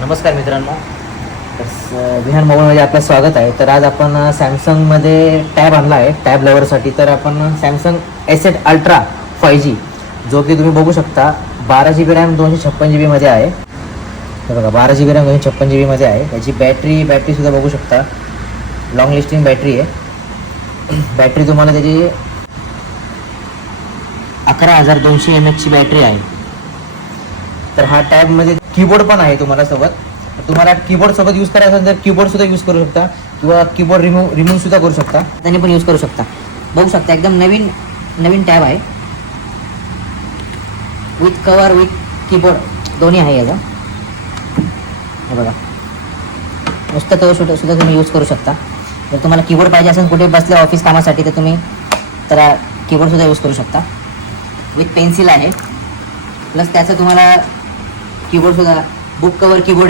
नमस्कार मित्रांनो, विहान मोबाईलमध्ये आपलं स्वागत आहे. तर आज आपण सॅमसंगमध्ये टॅब आणला आहे टॅब लवरसाठी. तर आपण सॅमसंग S8 अल्ट्रा 5G जो की तुम्ही बघू शकता 12 GB रॅम 256 GB मध्ये आहे. हे बघा 12 GB रॅम 256 GB मध्ये आहे. त्याची बॅटरीसुद्धा बघू शकता, लॉंग लास्टिंग बॅटरी आहे. बॅटरी तुम्हाला त्याची 11,200 mAh ची बॅटरी आहे. तर हा टॅबमध्ये कीबोर्ड पण आहे तुम्हाला सोबत. तुम्हाला कीबोर्ड सोबत यूज करायचं असेल तर कीबोर्ड सुद्धा यूज करू शकता किंवा कीबोर्ड रिमूव्ह सुद्धा करू शकता, त्याने पण यूज करू शकता. बघू शकता एकदम नवीन टॅब आहे. विथ कवर विथ कीबोर्ड दोन्ही आहे याचा. हे बघा, नुसतं कवर सुद्धा तुम्ही यूज करू शकता. जर तुम्हाला कीबोर्ड पाहिजे असेल कुठे बसल्या ऑफिस कामासाठी तर तुम्ही त्याला कीबोर्ड सुद्धा यूज करू शकता. विथ पेन्सिल आहे, प्लस त्याचं तुम्हाला कीबोर्ड सुद्धा बुक कवर कीबोर्ड आहे.